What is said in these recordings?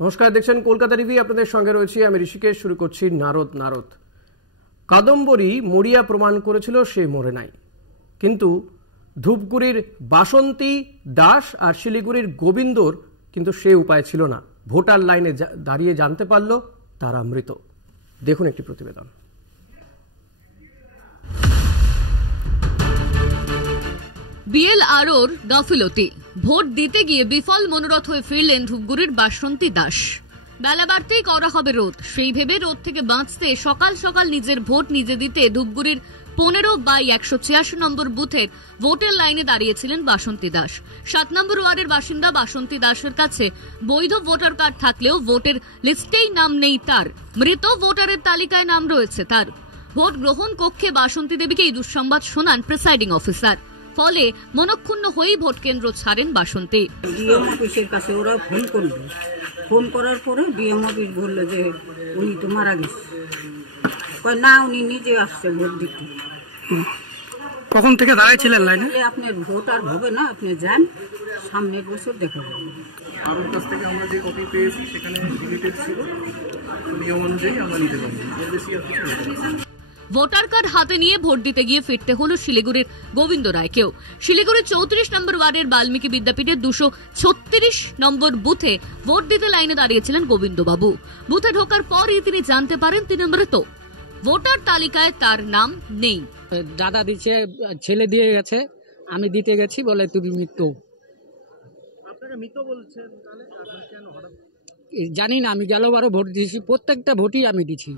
নমস্কার, দেখছেন কলকাতা টিভি। আপনাদের সঙ্গে রয়েছি আমি ঋষিকেশ। শুরু করছি নারদ। কাদম্বরী মরিয়া প্রমাণ করেছিল সে মরে নাই, কিন্তু ধূপগুড়ির বাসন্তী দাস আর শিলিগুড়ির গোবিন্দর কিন্তু সে উপায় ছিল না। ভোটার লাইনে দাঁড়িয়ে জানতে পারল তারা মৃত। দেখুন একটি প্রতিবেদন। বিএলআরওর গাফিলতি, ভোট দিতে গিয়ে বিফল মনোরথ হয়ে ফিরলেন ধূপগুড়ির বাসন্তী দাস। বেলা বাড়তেই করা হবে রোদ, সেই ভেবে রোদ থেকে বাঁচতে সকাল সকাল নিজের ভোট নিজে দিতে ধূপগুড়ির 15/186 নম্বর বুথের ভোটের লাইনে দাঁড়িয়েছিলেন বাসন্তী দাস। 7 নম্বর ওয়ার্ডের বাসিন্দা বাসন্তী দাসের কাছে বৈধ ভোটার কার্ড থাকলেও ভোটের লিস্টেই নাম নেই তার। মৃত ভোটারের তালিকায় নাম রয়েছে তার। ভোট গ্রহণ কক্ষে বাসন্তী দেবীকে এই দুঃসংবাদ শোনান প্রিসাইডিং অফিসার। ফলে মনক্ষুণ্ণ হয়েই ভোট কেন্দ্র ছাড়েন বাসন্তী। ডিএম অফিসের কাছে ওরা ফোন করলো, ফোন করার পরে ডিএম অফিস বললো যে উনি তো মারা গেছে। কয় না, উনি নিজে আসছে ভোট দিতে। কখন থেকে দাঁড়িয়েছিলেন লাইনে? আপনার ভোট আর হবে না, আপনি যান, সামনের বছর দেখা যাবে। আর ওর কাছ থেকে আমরা যে কপি পেয়েছি সেখানে ডিলিটেড ছিল, নিয়ম অনুযায়ী আমরা নিতে পারি। ভোটার কার্ড হাতে নিয়ে ভোট দিতে গিয়ে ফিরতে হলো শিলিগুড়ির গোবিন্দ রায়কেও। শিলিগুড়ির 34 নম্বর ওয়ার্ডের বাল্মীকি বিদ্যাপীঠের 236 নম্বর বুথে ভোট দিতে লাইনে দাঁড়িয়েছিলেন গোবিন্দবাবু। বুথে ঢোকার পরই তিনি জানতে পারেন তিনি মৃত। ভোটার তালিকায় তার নাম নেই। দাদা দিচ্ছে, ছেলে দিয়ে গেছে, আমি দিতে গেছি, বলে তুমি মৃত। আপনারা মৃত বলছেন, তাহলে কেন হঠাৎ? জানি না, আমি গেলবারও ভোট দিয়েছি, প্রত্যেকটা ভোটই আমি দিছি।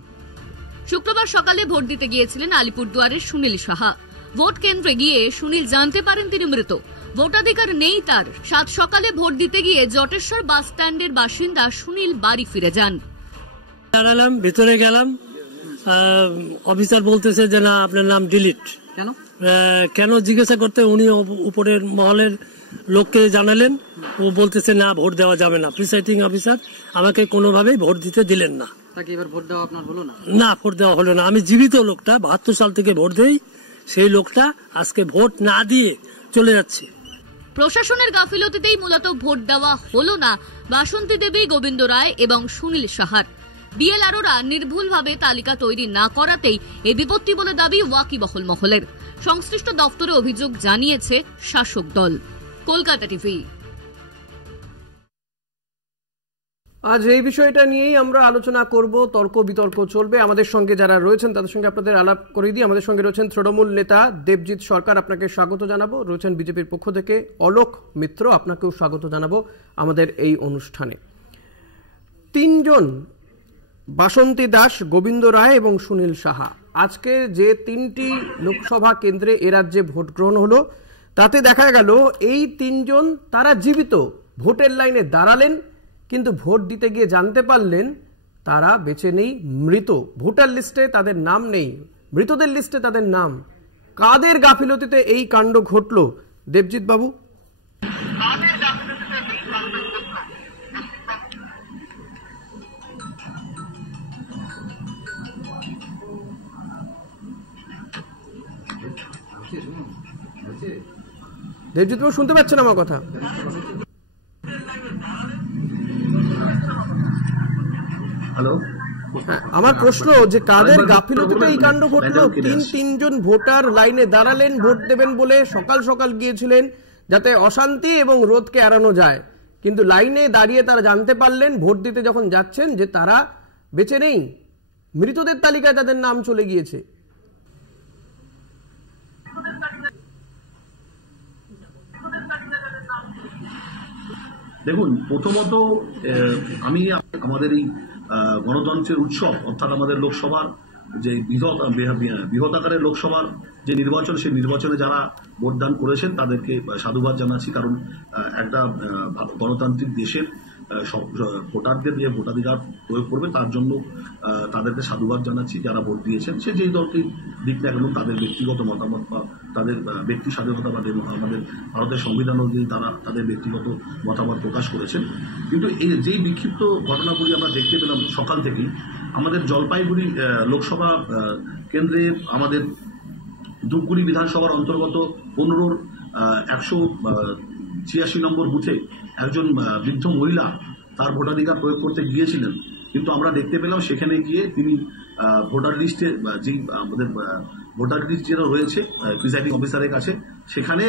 শুক্রবার সকালে ভোট দিতে গিয়েছিলেন আলিপুরদুয়ারের সুনীল সাহা। ভোট কেন্দ্রে গিয়ে সুনীল জানতে পারেন তিনি মৃত। ভোটাধিকার নেই তার। 7 সকালে ভোট দিতে গিয়ে জটেশ্বর বাস স্ট্যান্ডের বাসিন্দা সুনীল বাড়ি ফিরে যান। দাঁড়ালাম, ভেতরে গেলাম, অফিসার বলতেছে যে না, আপনার নাম ডিলিট। কেন জিজ্ঞাসা করতে উনি উপরের মহলের লোককে জানালেন, ও বলতেছে না, ভোট দেওয়া যাবে না। প্রিসাইডিং অফিসার আমাকে কোনোভাবেই ভোট দিতে দিলেন না। এবার ভোট দেওয়া আপনার হলো না? না, ভোট দেওয়া হলো না। আমি জীবিত লোকটা 72 সাল থেকে ভোট দেই, সেই লোকটা আজকে ভোট না দিয়ে চলে যাচ্ছে। প্রশাসনের গাফিলতিতেই মূলত ভোট দেওয়া হলো না বাসন্তী দেবী, গোবিন্দ রায় এবং সুনীল সাহার। বিএলআরওরা নির্ভুলভাবে তালিকা তৈরি না করাতেই এই বিপত্তি বলে দাবি ওয়াকিবহল মহলের। সংশ্লিষ্ট দপ্তরে অভিযোগ জানিয়েছে শাসক দল। কলকাতা টিভি। আজ এই বিষয়টা নিয়েই আমরা আলোচনা করব, তর্ক বিতর্ক চলবে। আমাদের সঙ্গে যারা রয়েছেন তাদের সঙ্গে আপনাদের আলাপ করে দিই। আমাদের সঙ্গে রয়েছেন তৃণমূল নেতা দেবজিৎ সরকার, আপনাকে স্বাগত জানাবো। রয়েছেন বিজেপির পক্ষ থেকে অলোক মিত্র, আপনাকেও স্বাগত জানাবো আমাদের এই অনুষ্ঠানে। 3 জন, বাসন্তী দাস, গোবিন্দ রায় এবং সুনীল সাহা, আজকে যে 3টি লোকসভা কেন্দ্রে এ রাজ্যে ভোট গ্রহণ হলো, তাতে দেখা গেল এই 3 জন তারা জীবিত। ভোটের লাইনে দাঁড়ালেন, কিন্তু ভোট দিতে গিয়ে জানতে পারলেন তারা বেঁচে নেই, মৃত। ভোটার লিস্টে তাদের নাম নেই, মৃতদের লিস্টে তাদের নাম। কাদের গাফিলতিতে এই কাণ্ড ঘটল দেবজিৎ বাবু? দেবজিৎ বাবু শুনতে পাচ্ছেন আমার কথা? আমার প্রশ্ন যে কাদের গাফিলতিতে এই কাণ্ড ঘটলো? 3 জন ভোটার লাইনে দাঁড়ালেন ভোট দেবেন বলে, সকাল সকাল গিয়েছিলেন যাতে অশান্তি এবং রোদকে এড়ানো যায়, কিন্তু লাইনে দাঁড়িয়ে তারা জানতে পারলেন ভোট দিতে যখন যাচ্ছেন যে তারা বেঁচে নেই, মৃতদের তালিকায় তাদের নাম চলে গিয়েছে। দেখুন, প্রথমত আমি আমাদের এই গণতন্ত্রের উৎসব অর্থাৎ আমাদের লোকসভার যে বৃহৎ আকারের লোকসভার যে নির্বাচন, সেই নির্বাচনে যারা ভোটদান করেছেন তাদেরকে সাধুবাদ জানাচ্ছি। কারণ একটা গণতান্ত্রিক দেশের ভোটারদের যে ভোটাধিকার প্রয়োগ করবে তার জন্য তাদেরকে সাধুবাদ জানাচ্ছি যারা ভোট দিয়েছেন। সে যেই দলকে দিক না কেন, তাদের ব্যক্তিগত মতামত বা তাদের ব্যক্তি স্বাধীনতা বা আমাদের ভারতের সংবিধান অনুযায়ী তারা তাদের ব্যক্তিগত মতামত প্রকাশ করেছেন। কিন্তু এই যেই বিক্ষিপ্ত ঘটনাগুলি আমরা দেখতে পেলাম সকাল থেকেই, আমাদের জলপাইগুড়ি লোকসভা কেন্দ্রে আমাদের ধূপগুড়ি বিধানসভার অন্তর্গত 15-186 নম্বর বুথে একজন বৃদ্ধ মহিলা তার ভোটাধিকার প্রয়োগ করতে গিয়েছিলেন, কিন্তু আমরা দেখতে পেলাম সেখানে গিয়ে তিনি ভোটার লিস্টে যে আমাদের ভোটার লিস্ট যেটা রয়েছে প্রিসাইডিং অফিসারের কাছে, সেখানে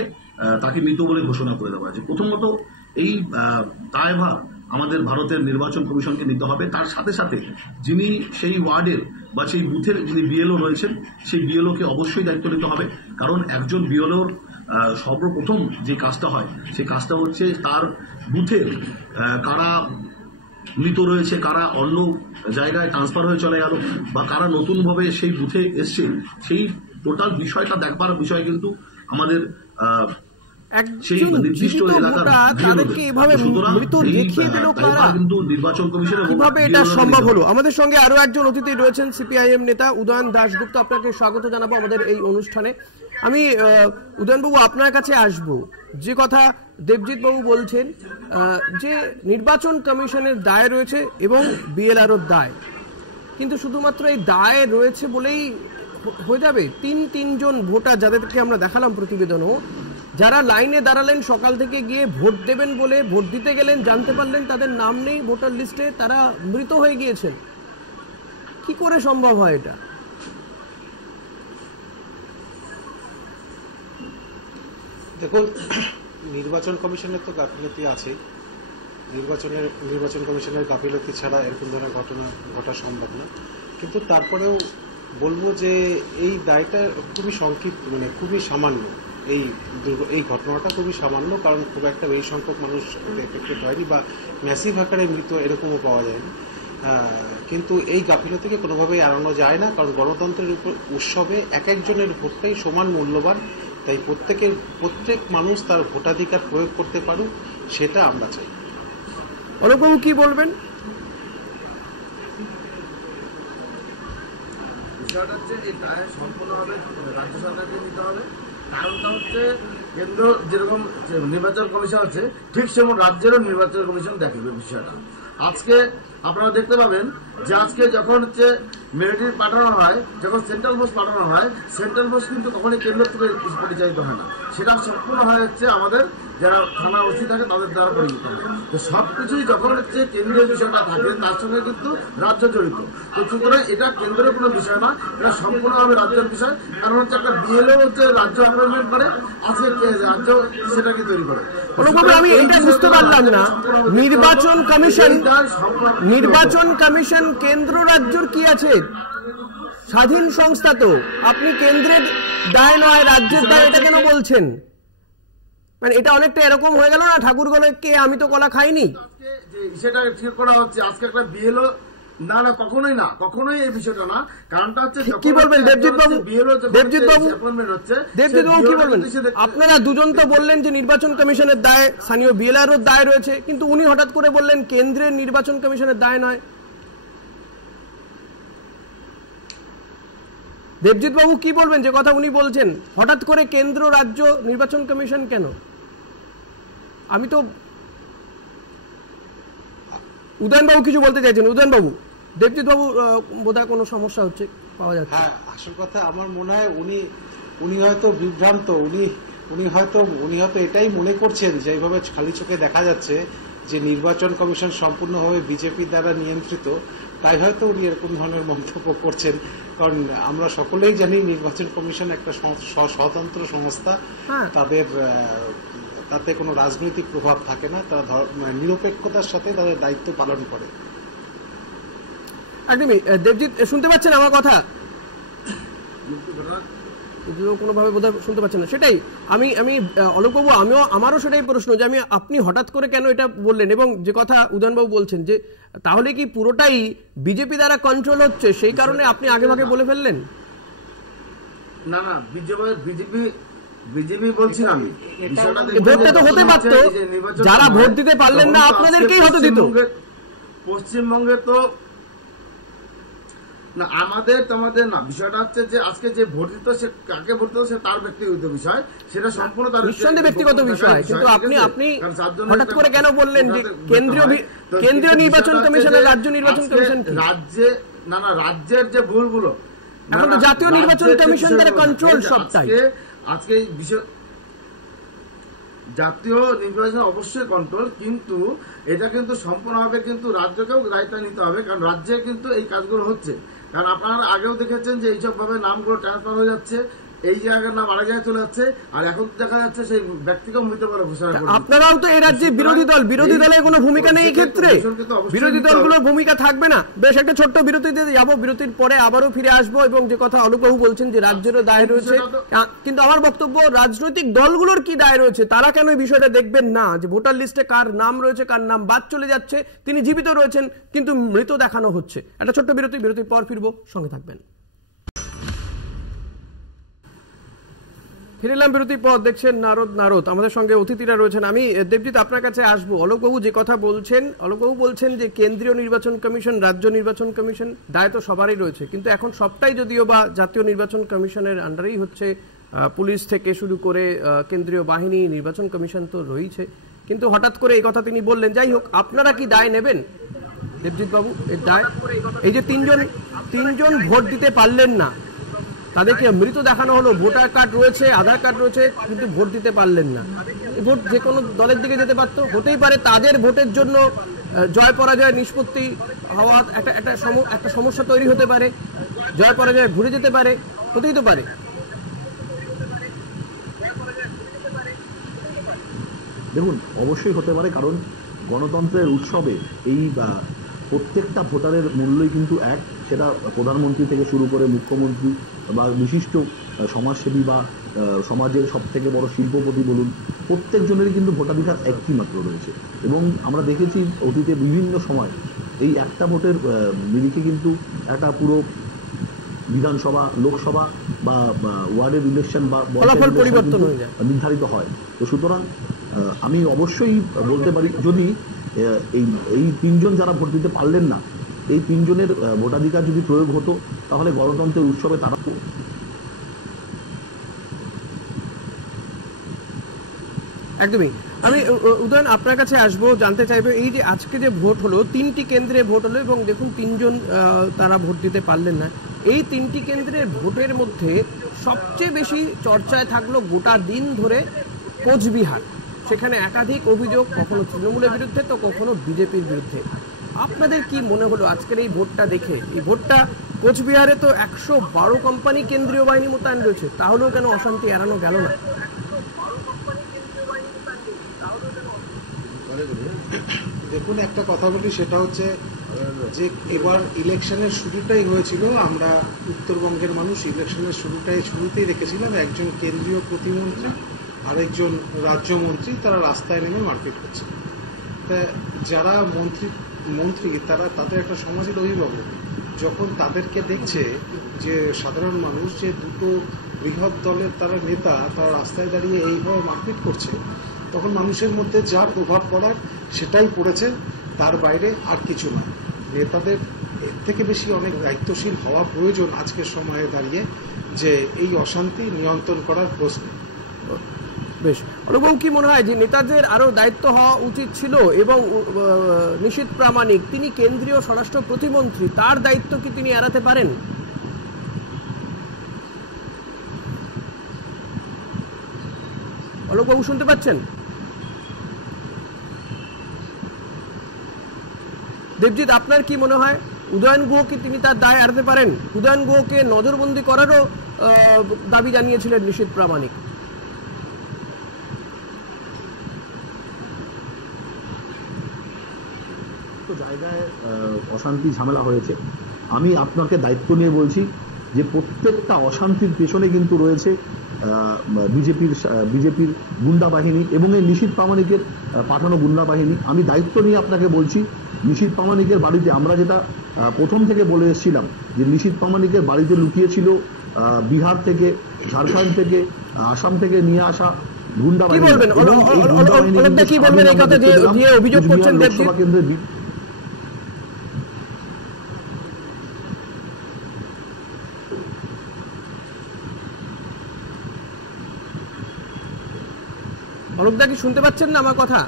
তাকে মৃত বলে ঘোষণা করে দেওয়া হয়েছে। প্রথমত এই দায়ভার আমাদের ভারতের নির্বাচন কমিশনকে নিতে হবে। তার সাথে সাথে যিনি সেই ওয়ার্ডের বা সেই বুথের যিনি বিএলও রয়েছেন, সেই বিএলওকে অবশ্যই দায়িত্ব নিতে হবে। কারণ একজন বিএলওর সর্বপ্রথম যে কাজটা হয়, সেই কাজটা হচ্ছে তার বুথের কারা মৃত রয়েছে, কারা অন্য জায়গায় ট্রান্সফার হয়ে চলে গেল, বা কারা নতুনভাবে সেই বুথে এসছে, সেই টোটাল বিষয়টা দেখবার বিষয় কিন্তু আমাদের সেই নির্দিষ্ট এলাকার কিন্তু নির্বাচন কমিশন কিভাবে এটা সম্ভব হলো। আমাদের সঙ্গে আরো একজন অতিথি রয়েছেন, সিপিআইএম নেতা উদয়ন দাশগুপ্ত, আপনাকে স্বাগত জানাবো আমাদের এই অনুষ্ঠানে। আমি উদয়নবাবু আপনার কাছে আসবো। যে কথা দেবজিৎ বাবু বলছেন যে নির্বাচন কমিশনের দায় রয়েছে এবং বিএলআরওর দায়, কিন্তু শুধুমাত্র এই দায় রয়েছে বলেই হয়ে যাবে? তিনজন ভোটার যাদেরকে আমরা দেখালাম প্রতিবেদনও, যারা লাইনে দাঁড়ালেন সকাল থেকে গিয়ে ভোট দেবেন বলে, ভোট দিতে গেলেন জানতে পারলেন তাদের নাম নেই ভোটার লিস্টে, তারা মৃত হয়ে গিয়েছেন। কি করে সম্ভব হয় এটা? দেখুন, নির্বাচন কমিশনের তো গাফিলতি আছে। নির্বাচন কমিশনের গাফিলতি ছাড়া এরকম ধরনের ঘটনা ঘটা সম্ভব না। কিন্তু তারপরেও বলবো যে এই দায়টা খুবই সংক্ষিপ্ত, মানে খুবই সামান্য। এই ঘটনাটা খুবই সামান্য, কারণ খুব একটা বেশি সংখ্যক মানুষ এফেক্টেড হয়নি বা ম্যাসিভ আকারে মৃত এরকমও পাওয়া যায়নি। কিন্তু এই গাফিলতিকে কোনোভাবেই এড়ানো যায় না, কারণ গণতন্ত্রের উপর উৎসবে এক একজনের ভোটটাই সমান মূল্যবান। তাই প্রত্যেক মানুষ তার ভোটাধিকার প্রয়োগ করতে পারুক, সেটা আমরা চাই। অলোকবাবু কি বলবেন? বিষয়টা হচ্ছে এই দায় সম্পূর্ণভাবে রাজ্য সরকারকে নিতে হবে। কারণটা হচ্ছে কেন্দ্র যেরকম নির্বাচন কমিশন আছে, ঠিক সেরকম রাজ্যেরও নির্বাচন কমিশন দেখবে বিষয়টা। আজকে আপনারা দেখতে পাবেন যে আজকে যখন হচ্ছে মিলিটারি পাঠানো হয়, যখন সেন্ট্রাল ফোর্স পাঠানো হয়, সেন্ট্রাল ফোর্স কিন্তু কখনই কেন্দ্র থেকে পরিচালিত হয় না, সেটা সম্পূর্ণ হয় হচ্ছে আমাদের যারা থানা ওসি থাকে তাদের দ্বারা পরিচিত হয়। তো সবকিছুই যখন হচ্ছে কেন্দ্রীয় বিষয়টা থাকে, তার সঙ্গে কিন্তু রাজ্য জড়িত। তো সুতরাং এটা কেন্দ্রের কোনো বিষয় না, এটা সম্পূর্ণভাবে রাজ্যের বিষয়। কারণ হচ্ছে একটা বিএলও হচ্ছে রাজ্য অ্যাপয়েন্টমেন্ট করে, আজকে রাজ্য সেটাকে তৈরি করে। আমি এটা বুঝতে পারলাম না, নির্বাচন কমিশন কেন্দ্র রাজ্যর কি আছে? স্বাধীন সংস্থা তো, আপনি কেন্দ্রের দায় নয় রাজ্যের দায়, এটা কেন বলছেন? মানে এটা অনেকটা এরকম হয়ে গেল না, ঠাকুর গলে কে আমি তো কলা খাইনি, সেটা ঠিক করা হচ্ছে। আজকে একটা বিএলও না, কখনোই না, কখনোই এই বিষয়টা না। কারণটা হচ্ছে কি বলবেন দেবজিৎ বাবু? দেবজিৎ বাবু কি বলবেন? আপনারা দুজন তো বললেন যে নির্বাচন কমিশনের দায়, স্থানীয় বিএলআরওর দায় রয়েছে, কিন্তু উনি হঠাৎ করে বললেন কেন্দ্রের নির্বাচন কমিশনের দায় নয়। দেবজিৎ বাবু কি বলবেন যে কথা উনি বলছেন? হঠাৎ করে কেন্দ্র রাজ্য নির্বাচন কমিশন কেন? আমি তো উদয়ন বাবু কিছু বলতে চাইছেন। উদয়ন বাবু, দেবজিৎ বাবু বোধহয় কোনো সমস্যা হচ্ছে পাওয়া যাচ্ছে। হ্যাঁ, আসল কথা আমার মনে হয় উনি হয়তো বিভ্রান্ত। উনি হয়তো এটাই মনে করছেন যে এইভাবে খালি চোখে দেখা যাচ্ছে যে নির্বাচন কমিশন সম্পূর্ণভাবে বিজেপি দ্বারা নিয়ন্ত্রিত, তাই হয়তো উনি এরকম ধরনের মন্তব্য করছেন। কারণ আমরা সকলেই জানি নির্বাচন কমিশন একটা স্বতন্ত্র সংস্থা, তাতে কোনো রাজনৈতিক প্রভাব থাকে না, তারা নিরপেক্ষতার সাথে তাদের দায়িত্ব পালন করে। একদমই। দেবজিৎ শুনতে পাচ্ছেন আমার কথা? কোনোভাবে বোধহয় শুনতে পাচ্ছেন না। সেটাই আমি অলোকবাবু, আমারও সেটাই প্রশ্ন যে আপনি হঠাৎ করে কেন এটা বললেন, এবং যে কথা উদয়নবাবু বলছেন যে তাহলে কি পুরোটাই বিজেপি দ্বারা কন্ট্রোল হচ্ছে, সেই কারণে আপনি আগে ভাগে বলে ফেললেন? না, বিজেপি বলছি না আমি। ভোটটা তো হতে পারত, যারা ভোট দিতে পারলেন না আপনাদেরকেই হতে দিত। পশ্চিমবঙ্গে তো না, আমাদের না। বিষয়টা হচ্ছে যে আজকে যে ভোট দিত, সে কাকে ভোট দিত সে তার ব্যক্তিগত বিষয়, সেটা সম্পূর্ণ তার নিঃসন্দেহে ব্যক্তিগত বিষয়। কিন্তু আপনি হঠাৎ করে কেন বললেন যে কেন্দ্রীয় নির্বাচন কমিশনের রাজ্য নির্বাচন কমিশন? রাজ্যের যে ভুলগুলো, এখন তো জাতীয় নির্বাচন কমিশন দ্বারা কন্ট্রোল সবটাই। আজকে বিষয় জাতীয় নির্বাচন অবশ্যই কন্ট্রোল, কিন্তু এটা কিন্তু সম্পূর্ণভাবে কিন্তু রাজ্যকেও দায়িত্ব নিতে হবে, কারণ রাজ্যে কিন্তু এই কাজগুলো হচ্ছে। কারণ আপনারা আগেও দেখেছেন যে এইসব ভাবে নামগুলো ট্রান্সফার হয়ে যাচ্ছে, এই জায়গার নাম আরেক জায়গায় চলে যাচ্ছে, আর এখন দেখা যাচ্ছে সেই ব্যক্তিকেও মৃত বলে ঘোষণা করে। আপনারাও তো এই রাজ্যে বিরোধী দল, বিরোধী দলের কোনো ভূমিকা নেই এই ক্ষেত্রে, বিরোধী দলগুলোর ভূমিকা থাকবে না। বেশ, একটা ছোট্ট বিরতিতে যাবো, বিরতির পরে আবারও ফিরে আসবো। এবং যে কথা অলোকবাবু বলছেন যে রাজ্যেরও দায় রয়েছে, কিন্তু আমার বক্তব্য রাজনৈতিক দলগুলোর কি দায় রয়েছে, তারা কেন এই বিষয়টা দেখবেন না যে ভোটার লিস্টে কার নাম রয়েছে, কার নাম বাদ চলে যাচ্ছে, তিনি জীবিত রয়েছেন কিন্তু মৃত দেখানো হচ্ছে। একটা ছোট্ট বিরতি, বিরতির পর ফিরবো, সঙ্গে থাকবেন। ফিরে এলাম বিরতির পর, দেখছেন নারদ। আমাদের সঙ্গে অতিথিরা রয়েছেন। আমি দেবজিৎ আপনার কাছে আসবো। অলোকবাবু যে কথা বলছেন, অলোকবাবু বলছেন যে কেন্দ্রীয় নির্বাচন কমিশন, রাজ্য নির্বাচন কমিশন, দায় তো সবারই রয়েছে, কিন্তু এখন সবটাই যদিও বা জাতীয় নির্বাচন কমিশনের আন্ডারেই হচ্ছে, পুলিশ থেকে শুরু করে কেন্দ্রীয় বাহিনী, নির্বাচন কমিশন তো রয়েছে, কিন্তু হঠাৎ করে এই কথা তিনি বললেন। যাই হোক, আপনারা কি দায় নেবেন দেবজিৎ বাবু এর দায়? এই যে তিনজন ভোট দিতে পারলেন না, তাদেরকে মৃত দেখানো হলো, ভোটার কার্ড রয়েছে, আধার কার্ড রয়েছে, কিন্তু ভোট দিতে পারলেন না। এই ভোট যে কোনো দলের দিকে যেতে পারতো, হতেই পারে তাদের ভোটের জন্য জয় পরাজয় নিষ্পত্তি হওয়া একটা সমস্যা তৈরি হতে পারে, জয় পরাজয় ঘুরে যেতে পারে, হতেই তো পারে। দেখুন, অবশ্যই হতে পারে, কারণ গণতন্ত্রের উৎসবে এই প্রত্যেকটা ভোটারের মূল্যই কিন্তু এক, সেটা প্রধানমন্ত্রী থেকে শুরু করে মুখ্যমন্ত্রী বা বিশিষ্ট সমাজসেবী বা সমাজের সব থেকে বড় শিল্পপতি বলুন, প্রত্যেকজনেরই কিন্তু ভোটাধিকার একই মাত্র রয়েছে। এবং আমরা দেখেছি অতীতে বিভিন্ন সময় এই একটা ভোটের নিরিখে কিন্তু একটা পুরো বিধানসভা, লোকসভা বা ওয়ার্ডের ইলেকশন বা পরিবর্তন হয়ে যায়, নির্ধারিত হয়। তো সুতরাং আমি অবশ্যই বলতে পারি, যদি এই তিনজন যারা ভোট দিতে পারলেন না, এই তিনজনের ভোটাধিকার যদি প্রয়োগ হতো, তাহলে গণতন্ত্রের উৎসবে তারা একদমই। আমি উদয়ন আপনার কাছে আসবো, জানতে চাইবো এই যে আজকে যে ভোট হলো, 3টি কেন্দ্রে ভোট হলো এবং দেখুন 3জন তারা ভোট দিতে পারলেন না। এই 3টি কেন্দ্রের ভোটের মধ্যে সবচেয়ে বেশি চর্চায় থাকলো গোটা দিন ধরে কোচবিহার। সেখানে একাধিক অভিযোগ, কখনো তৃণমূলের বিরুদ্ধে তো কখনো বিজেপির বিরুদ্ধে। আপনাদের কি মনে হলো আজকের এই ভোটটা দেখে? এই ভোটটা, কোচবিহারে তো 112 কোম্পানি কেন্দ্রীয় বাহিনী মোতায়েন রয়েছে, তাহলেও কেন অশান্তি এড়ানো গেল না? দেখুন, একটা কথা বলি, সেটা হচ্ছে যে এবার ইলেকশনের শুরুটাই হয়েছিল, আমরা উত্তরবঙ্গের মানুষ ইলেকশনের শুরুতেই রেখেছিলাম একজন কেন্দ্রীয় প্রতিমন্ত্রী আরেকজন রাজ্যমন্ত্রী, তারা রাস্তায় নেমে মারপিট করছে। তা যারা মন্ত্রী তারা তাদের একটা সমাজের অভিভাবক, যখন তাদেরকে দেখছে যে সাধারণ মানুষ যে দুটো বৃহৎ দলের তারা নেতা, তারা রাস্তায় দাঁড়িয়ে এইভাবে মারপিট করছে, তখন মানুষের মধ্যে যা প্রভাব পড়ার সেটাই পড়েছে, তার বাইরে আর কিছু নয়। নেতাদের এর থেকে বেশি অনেক দায়িত্বশীল হওয়া প্রয়োজন আজকের সময়ে দাঁড়িয়ে, যে এই অশান্তি নিয়ন্ত্রণ করার প্রশ্ন। বেশ, অলোকবাবু কি মনে হয় যে নেতাদের আরো দায়িত্ব হওয়া উচিত ছিল? এবং নিশীথ প্রামাণিক, তিনি কেন্দ্রীয় স্বরাষ্ট্র প্রতিমন্ত্রী, তার দায়িত্ব কি তিনি এড়াতে পারেন? অলোকবাবু শুনতে পাচ্ছেন? দেবজিৎ, আপনার কি মনে হয় উদয়ন গুহ কি তিনি তার দায় এড়াতে পারেন? উদয়ন গুহকে নজরবন্দি করারও দাবি জানিয়েছিলেন নিশীথ প্রামাণিক। জায়গায় অশান্তি ঝামেলা হয়েছে, আমি আপনাকে দায়িত্ব নিয়ে বলছি যে প্রত্যেকটা অশান্তির পেছনে কিন্তু রয়েছে বিজেপির গুন্ডা বাহিনী এবং এই নিশীথ প্রামাণিকের পাঠানো গুন্ডা বাহিনী। আমি দায়িত্ব নিয়ে আপনাকে বলছি, নিশীথ প্রামাণিকের বাড়িতে আমরা যেটা প্রথম থেকে বলে এসেছিলাম যে নিশীথ প্রামাণিকের বাড়িতে লুকিয়েছিল বিহার থেকে, ঝাড়খণ্ড থেকে, আসাম থেকে নিয়ে আসা গুন্ডা বাহিনী। লোকসভা কেন্দ্রের অলোকদা কি শুনতে পাচ্ছেন না আমার কথা?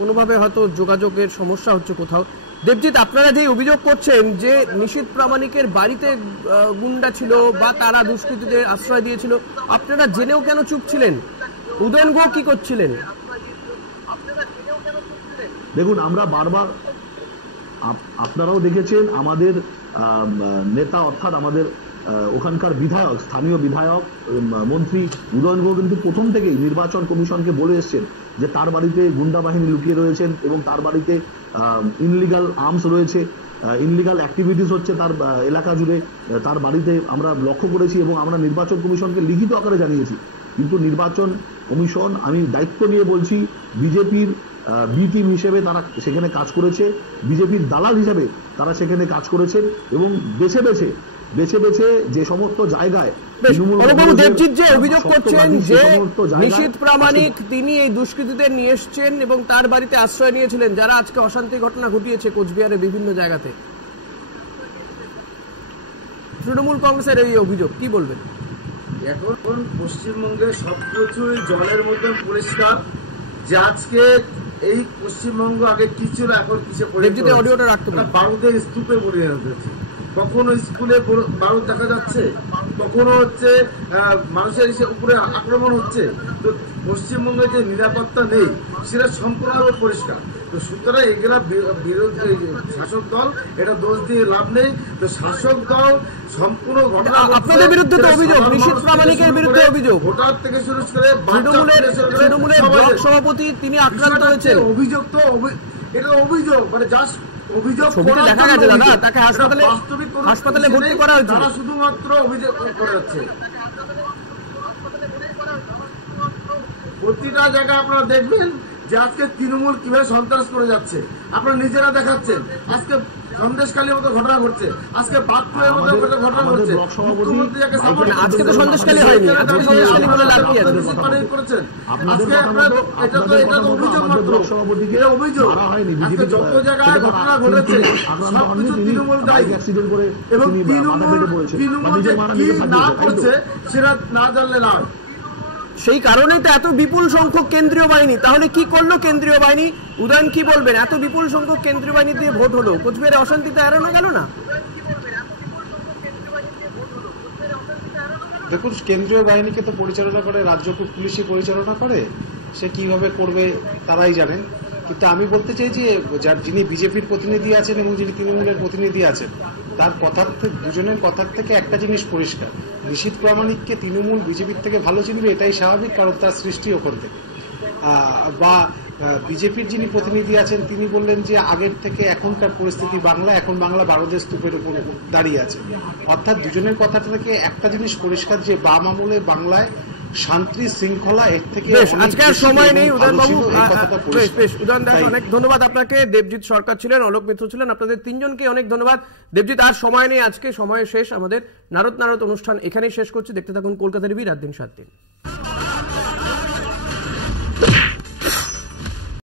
কোনোভাবে হয়তো যোগাযোগের সমস্যা হচ্ছে কোথাও। দেবজিৎ, আপনারা যে অভিযোগ করছেন যে নিশীথ প্রামাণিকের বাড়িতে গুন্ডা ছিল বা তারা দুষ্কৃতীদের আশ্রয় দিয়েছিল, আপনারা জেনেও কেন চুপ ছিলেন? উদয়ন গুহ কি করছিলেন? দেখুন, আমরা বারবার, আপনারাও দেখেছেন, আমাদের নেতা অর্থাৎ আমাদের ওখানকার বিধায়ক, স্থানীয় বিধায়ক মন্ত্রী উদয়ন গুহ কিন্তু প্রথম থেকেই নির্বাচন কমিশনকে বলে এসছেন যে তার বাড়িতে গুন্ডা বাহিনী লুকিয়ে রয়েছেন এবং তার বাড়িতে ইনলিগাল আর্মস রয়েছে, ইনলিগাল অ্যাক্টিভিটিস হচ্ছে তার এলাকা জুড়ে। তার বাড়িতে আমরা লক্ষ্য করেছি এবং আমরা নির্বাচন কমিশনকে লিখিত আকারে জানিয়েছি। কিন্তু নির্বাচন কমিশন, আমি দায়িত্ব নিয়ে বলছি, বিজেপির বি টিম হিসেবে তারা সেখানে কাজ করেছে, বিজেপির দালাল হিসেবে তারা সেখানে কাজ করেছেন এবং বেছে বেছে যে সমস্ত জায়গায় দেবজিৎ যে অভিযোগ করছেন যে নিশীথ প্রামাণিক তিনি এই দুষ্কৃতীদের নিয়ে এসছেন এবং তার বাড়িতে আশ্রয় নিয়েছিলেন, যারা আজকে অশান্তি ঘটনা ঘটিয়েছে কোচবিহারের বিভিন্ন জায়গাতে, তৃণমূল কংগ্রেসের এই অভিযোগ কি বলবেন? এখন পশ্চিমবঙ্গে সবকিছুই জলের মতন পরিষ্কার যে আজকে এই পশ্চিমবঙ্গ আগে কি ছিল এখন কিসে বারুদের স্তূপে পরিণত হয়েছে। কখনো স্কুলে বারুদ দেখা যাচ্ছে, কখনো হচ্ছে মানুষের উপরে আক্রমণ হচ্ছে। তো পশ্চিমবঙ্গে যে নিরাপত্তা নেই সেটা সম্পূর্ণভাবে পরিষ্কার। তো সুতরাং এগুলা বিরোধী শাসক দল, এটা দোষ দিয়ে লাভ নেই। তো শাসক দল সম্পূর্ণ ঘটনা আপনাদের বিরুদ্ধে তো অভিযোগ, নিশীথ প্রামাণিকের বিরুদ্ধে অভিযোগ, ভোটার থেকে শুরু করে তৃণমূলের ব্লক সভাপতি তিনি আক্রান্ত হয়েছেন। অভিযোগ তো এটা অভিযোগ, মানে জাস্ট অভিযোগ দেখা গেছে দাদা, তাকে হাসপাতালে ভর্তি করা হয়েছে, তারা শুধুমাত্র অভিযোগ করে যাচ্ছে। প্রতিটা জায়গায় আপনারা দেখবেন যে আজকে তৃণমূল কিভাবে সন্ত্রাস করে যাচ্ছে, আপনারা নিজেরা দেখাচ্ছেন। আজকে সন্দেশখালীর মতো ঘটনা ঘটছে, আজকে বাদপুরের মতো ঘটনা ঘটছে। আজকে তো সন্দেশখালী হয়নি, আজকে সন্দেশখালী বলে লাভ কি আছে? করেছেন আজকে এটা তো অভিযোগ মাত্র, এটা অভিযোগ। আজকে যত জায়গায় ঘটনা ঘটেছে সবকিছু তৃণমূল দায়ী এবং তৃণমূল যে কি না করছে সেটা না জানলে না। সেই কারণেই তো এত বিপুল সংখ্যক কেন্দ্রীয় বাহিনী। তাহলে কি করলো কেন্দ্রীয় বাহিনী? উদয়ন কি বলবেন? এত বিপুল সংখ্যক কেন্দ্রীয় বাহিনী দিয়ে ভোট হলো, কোচবিহারে অশান্তিতে এড়ানো গেল না? দেখুন, কেন্দ্রীয় বাহিনীকে তো পরিচালনা করে রাজ্য পুলিশই পরিচালনা করে, সে কিভাবে করবে তারাই জানেন। কিন্তু আমি বলতে চাই যে যিনি বিজেপির প্রতিনিধি আছেন এবং যিনি তৃণমূলের প্রতিনিধি আছেন, তার কথার দুজনের কথার থেকে একটা জিনিস পরিষ্কার, নিশীথ প্রামাণিককে তৃণমূল বিজেপির থেকে ভালো চিনবে, এটাই স্বাভাবিক, কারণ তার সৃষ্টি ওখান থেকে। বা বিজেপির যিনি প্রতিনিধি আছেন তিনি বললেন যে আগের থেকে এখনকার পরিস্থিতি বাংলা, এখন বাংলা বারোদের স্তূপের উপর দাঁড়িয়ে আছে। অর্থাৎ দুজনের কথা থেকে একটা জিনিস পরিষ্কার যে বাম আমলে বাংলায় শান্তি শৃঙ্খলা এর থেকে আজকে আর সময় নেই। উদয়নবাবু, অনেক ধন্যবাদ আপনাকে। দেবজিৎ সরকার ছিলেন, অলোক মিত্র ছিলেন, আপনাদের তিনজনকে অনেক ধন্যবাদ। দেবজিৎ, আর সময় নেই, আজকে সময় শেষ। আমাদের নারদ অনুষ্ঠান এখানেই শেষ করছি। দেখতে থাকুন কলকাতা টিভি, রাত দিন 7 দিন।